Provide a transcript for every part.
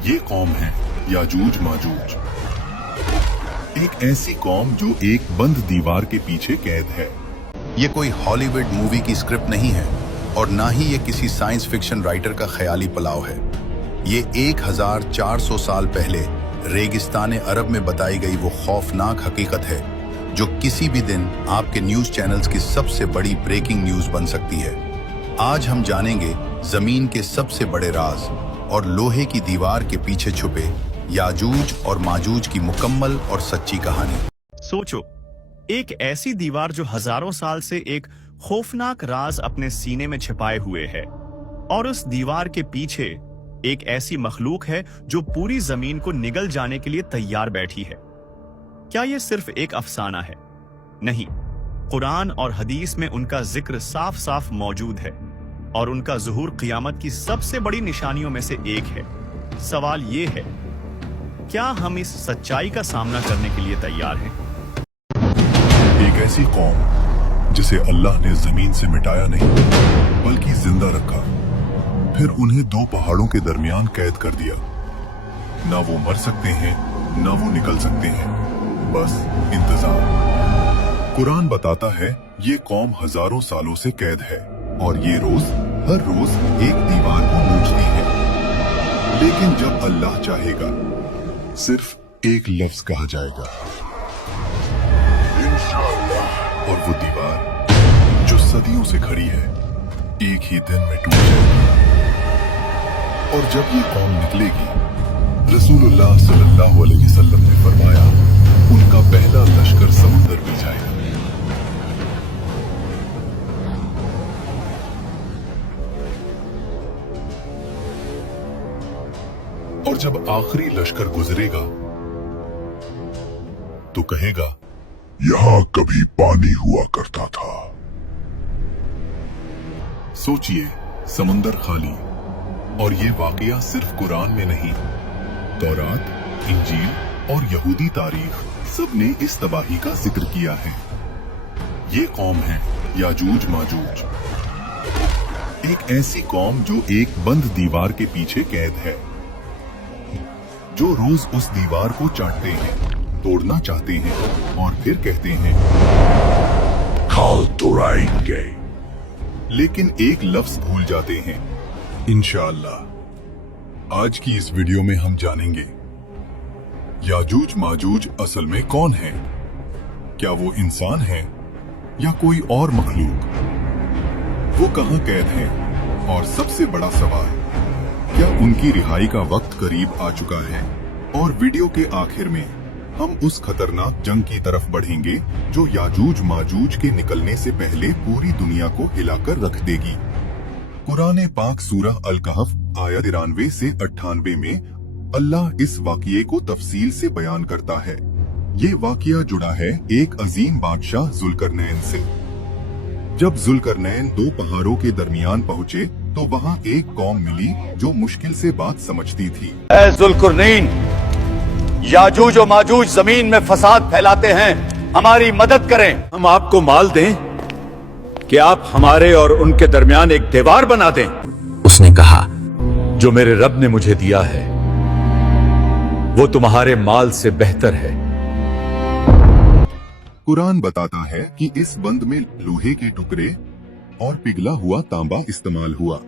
ये कौम है याजूज माजूज, एक ऐसी कौम जो एक बंद दीवार के पीछे कैद है। ये कोई हॉलीवुड मूवी की स्क्रिप्ट नहीं है और ना ही ये किसी साइंस फिक्शन राइटर का ख्याली पुलाव है। ये 1400 साल पहले रेगिस्तान अरब में बताई गई वो खौफनाक हकीकत है जो किसी भी दिन आपके न्यूज चैनल्स की सबसे बड़ी ब्रेकिंग न्यूज बन सकती है। आज हम जानेंगे जमीन के सबसे बड़े राज और लोहे की दीवार के पीछे छुपे याजूज और माजूज की मुकम्मल और सच्ची कहानी। सोचो, एक ऐसी दीवार जो हजारों साल से एक खौफनाक राज अपने सीने में छिपाए हुए है, और उस दीवार के पीछे एक ऐसी मखलूक है जो पूरी जमीन को निगल जाने के लिए तैयार बैठी है। क्या यह सिर्फ एक अफसाना है? नहीं, कुरान और हदीस में उनका जिक्र साफ साफ मौजूद है और उनका ज़ुहूर क़ियामत की सबसे बड़ी निशानियों में से एक है। सवाल ये है, क्या हम इस सच्चाई का सामना करने के लिए तैयार हैं? एक ऐसी कौम जिसे अल्लाह ने जमीन से मिटाया नहीं बल्कि जिंदा रखा, फिर उन्हें दो पहाड़ों के दरमियान कैद कर दिया। ना वो मर सकते हैं ना वो निकल सकते हैं, बस इंतजार। कुरान बताता है ये कौम हजारों सालों से कैद है और ये हर रोज एक दीवार को नोचती है, लेकिन जब अल्लाह चाहेगा सिर्फ एक लफ्ज कहा जाएगा, इंशाअल्लाह, और वो दीवार जो सदियों से खड़ी है एक ही दिन में टूट जाएगी। और जब ये कौम निकलेगी, रसूलुल्लाह सल्लल्लाहु अलैहि वसल्लम ने फरमाया, उनका पहला लश्कर समुंदर में जाएगा। और जब आखिरी लश्कर गुजरेगा तो कहेगा, यहां कभी पानी हुआ करता था। सोचिए, समुंदर खाली, और ये वाकया सिर्फ कुरान में नहीं, तौरात, इंजील और यहूदी तारीख सब ने इस तबाही का जिक्र किया है। ये कौम है याजूज माजूज, एक ऐसी कौम जो एक बंद दीवार के पीछे कैद है, जो रोज उस दीवार को चाटते हैं, तोड़ना चाहते हैं और फिर कहते हैं कल तोड़ाएंगे, लेकिन एक लफ्ज भूल जाते हैं, इंशाअल्लाह। आज की इस वीडियो में हम जानेंगे याजूज माजूज असल में कौन है, क्या वो इंसान है या कोई और मखलूक, वो कहां कैद है, और सबसे बड़ा सवाल, क्या उनकी रिहाई का वक्त करीब आ चुका है। और वीडियो के आखिर में हम उस खतरनाक जंग की तरफ बढ़ेंगे जो याजूज माजूज के निकलने से पहले पूरी दुनिया को हिलाकर रख देगी। कुरान पाक सूरह अल कहफ आयत 93 से 98 में अल्लाह इस वाक़ये को तफसील से बयान करता है। ये वाक़या जुड़ा है एक अजीम बादशाह जुल्करनैन से। जब जुल्करनैन दो पहाड़ों के दरमियान पहुँचे तो वहाँ एक कौम मिली जो मुश्किल से बात समझती थी। ऐ जुल्करनैन, याजूज और माजूज जमीन में फसाद फैलाते हैं, हमारी मदद करें। हम आपको माल दें कि आप हमारे और उनके दरमियान एक दीवार बना दें। उसने कहा, जो मेरे रब ने मुझे दिया है वो तुम्हारे माल से बेहतर है। कुरान बताता है कि इस बंद में लोहे के टुकड़े और पिघला हुआ तांबा इस्तेमाल हुआ।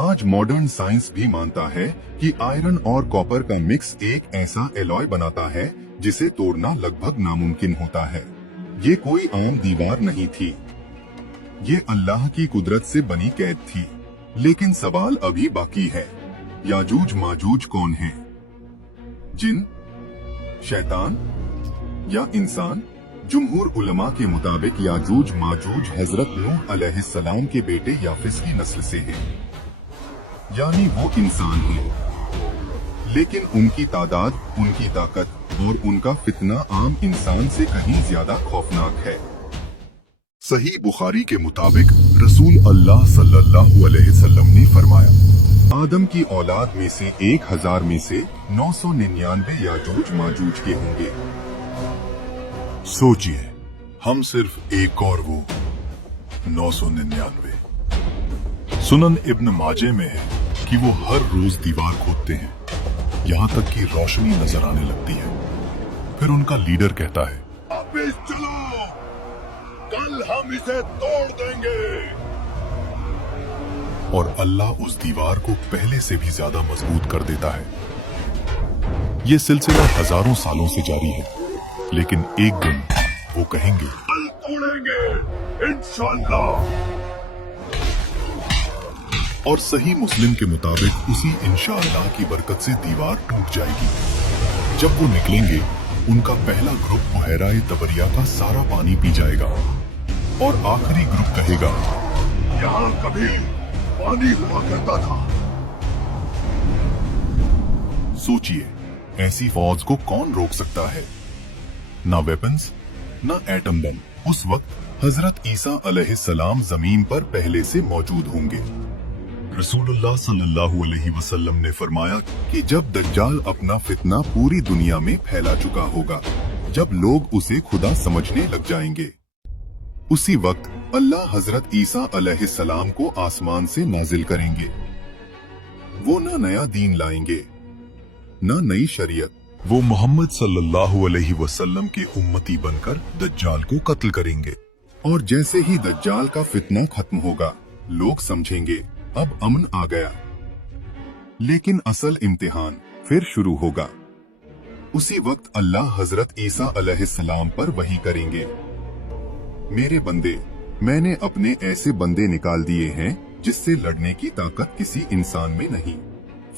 आज मॉडर्न साइंस भी मानता है कि आयरन और कॉपर का मिक्स एक ऐसा एलॉय बनाता है जिसे तोड़ना लगभग नामुमकिन होता है। ये कोई आम दीवार नहीं थी, ये अल्लाह की कुदरत से बनी कैद थी। लेकिन सवाल अभी बाकी है, याजूज माजूज कौन है? जिन, शैतान या इंसान? जुमहूर उलमा के मुताबिक याजूज माजूज हजरत नूह अलैहिस्सलाम के बेटे याफिस की नस्ल से है, यानी वो इंसान है, लेकिन उनकी तादाद, उनकी ताकत और उनका फितना आम इंसान से कहीं ज्यादा खौफनाक है। सही बुखारी के मुताबिक रसूल अल्लाह सल्लल्लाहु अलैहि वसल्लम ने फरमाया, आदम की औलाद में से 1000 में से 999 याजूज माजूज के होंगे। सोचिए, हम सिर्फ एक और वो 999। सुनन इब्न माजे में है कि वो हर रोज दीवार खोदते हैं, यहाँ तक कि रोशनी नजर आने लगती है। फिर उनका लीडर कहता है, वापस चलो, कल हम इसे तोड़ देंगे। और अल्लाह उस दीवार को पहले से भी ज्यादा मजबूत कर देता है। ये सिलसिला हजारों सालों से जारी है, लेकिन एक दिन वो कहेंगे, कल तोड़ेंगे इंशाअल्लाह। और सही मुस्लिम के मुताबिक उसी इंशाअल्लाह की बरकत से दीवार टूट जाएगी। जब वो निकलेंगे, उनका पहला ग्रुप बुहैराए तबरिया का सारा पानी पी जाएगा और आखिरी ग्रुप कहेगा, यहाँ कभी पानी हुआ करता था। सोचिए, ऐसी फौज को कौन रोक सकता है? ना वेपन्स, ना एटम बम। उस वक्त हजरत ईसा अलैहिस्सलाम जमीन पर पहले से मौजूद होंगे। रसूलुल्लाह सल्लल्लाहु अलैहि वसल्लम ने फरमाया कि जब दज्जाल अपना फितना पूरी दुनिया में फैला चुका होगा, जब लोग उसे खुदा समझने लग जाएंगे, उसी वक्त अल्लाह हजरत ईसा अलैहिस्सलाम को आसमान से नाजिल करेंगे। वो ना नया दीन लाएंगे, ना नई शरीयत। वो मोहम्मद सल्लल्लाहु अलैहि वसल्लम के उम्मती बनकर दज्जाल को कत्ल करेंगे। और जैसे ही दज्जाल का फितना खत्म होगा, लोग समझेंगे अब अमन आ गया। लेकिन असल इम्तिहान फिर शुरू होगा। उसी वक्त अल्लाह हजरत ईसा अलैहिस्सलाम पर वही करेंगे, मेरे बंदे, मैंने अपने ऐसे बंदे निकाल दिए हैं जिससे लड़ने की ताकत किसी इंसान में नहीं।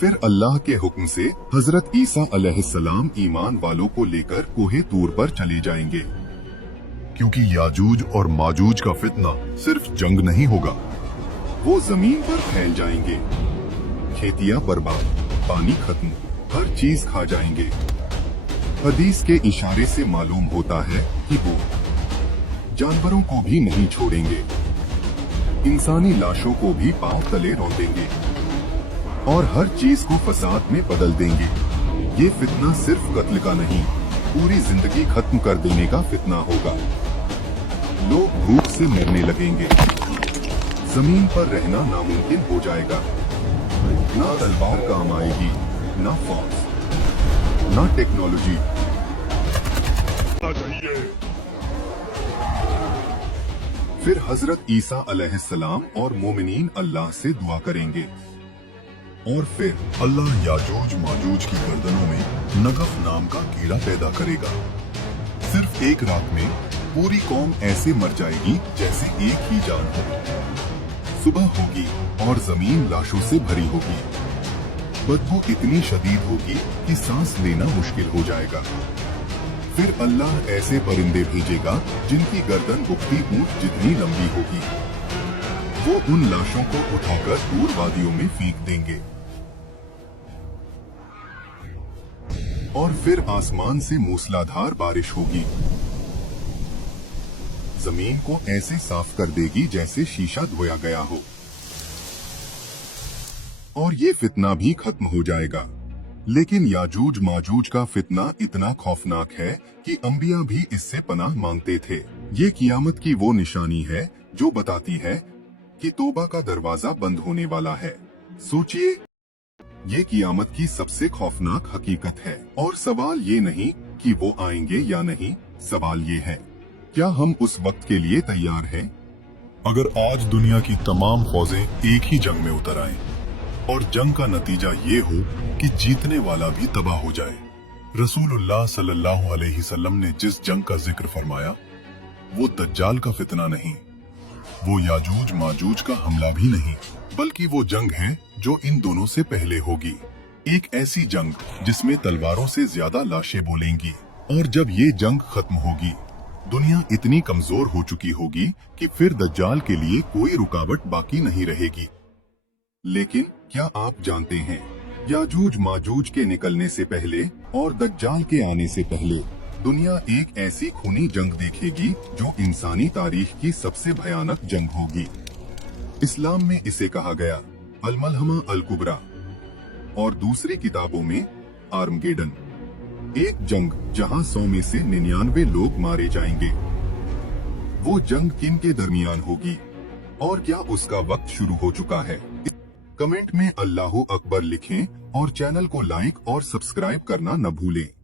फिर अल्लाह के हुक्म से हजरत ईसा अलैहिस्सलाम ईमान वालों को लेकर कोहे तूर पर चले जाएंगे, क्योंकि याजूज और माजूज का फितना सिर्फ जंग नहीं होगा, वो जमीन पर फैल जाएंगे। खेतियां बर्बाद, पानी खत्म, हर चीज खा जाएंगे। हदीस के इशारे से मालूम होता है कि वो जानवरों को भी नहीं छोड़ेंगे, इंसानी लाशों को भी पांव तले रौंदेंगे और हर चीज को फसाद में बदल देंगे। ये फितना सिर्फ कत्ल का नहीं, पूरी जिंदगी खत्म कर देने का फितना होगा। लोग भूख से मरने लगेंगे, जमीन पर रहना नामुमकिन हो जाएगा। ना तलवार काम आएगी, ना फौज, ना टेक्नोलॉजी। फिर हजरत ईसा अलैहिस्सलाम और मोमिनीन अल्लाह से दुआ करेंगे और फिर अल्लाह याजूज माजूज की गर्दनों में नगफ नाम का कीड़ा पैदा करेगा। सिर्फ एक रात में पूरी कौम ऐसे मर जाएगी जैसे एक ही जान हो। सुबह होगी और जमीन लाशों से भरी होगी। बदबू इतनी शदीद होगी कि सांस लेना मुश्किल हो जाएगा। फिर अल्लाह ऐसे परिंदे भेजेगा जिनकी गर्दन बुकती ऊंट जितनी लंबी होगी। वो उन लाशों को उठाकर दूर वादियों में फेंक देंगे और फिर आसमान से मूसलाधार बारिश होगी, जमीन को ऐसे साफ कर देगी जैसे शीशा धोया गया हो। और ये फितना भी खत्म हो जाएगा। लेकिन याजूज माजूज का फितना इतना खौफनाक है कि अंबिया भी इससे पनाह मांगते थे। ये कियामत की वो निशानी है जो बताती है कि तौबा का दरवाजा बंद होने वाला है। सोचिए, ये कियामत की सबसे खौफनाक हकीकत है। और सवाल ये नहीं कि वो आएंगे या नहीं, सवाल ये है, क्या हम उस वक्त के लिए तैयार हैं? अगर आज दुनिया की तमाम फौजें एक ही जंग में उतर आएं और जंग का नतीजा ये हो कि जीतने वाला भी तबाह हो जाए। रसूलुल्लाह सल्लल्लाहु अलैहि वसल्लम ने जिस जंग का जिक्र फरमाया, वो दज्जाल का फितना नहीं, वो याजूज माजूज का हमला भी नहीं, बल्कि वो जंग है जो इन दोनों से पहले होगी। एक ऐसी जंग जिसमें तलवारों से ज्यादा लाशें बोलेंगी। और जब ये जंग खत्म होगी, दुनिया इतनी कमजोर हो चुकी होगी कि फिर दज्जाल के लिए कोई रुकावट बाकी नहीं रहेगी। लेकिन क्या आप जानते हैं, याजूज माजूज के निकलने से पहले और दज्जाल के आने से पहले दुनिया एक ऐसी खूनी जंग देखेगी जो इंसानी तारीख की सबसे भयानक जंग होगी। इस्लाम में इसे कहा गया अल-मलहमा अल-कुबरा और दूसरी किताबों में आर्मगेडन। एक जंग जहां 100 में से 99 लोग मारे जाएंगे। वो जंग किन के दरमियान होगी और क्या उसका वक्त शुरू हो चुका है? कमेंट में अल्लाहु अकबर लिखें और चैनल को लाइक और सब्सक्राइब करना न भूलें।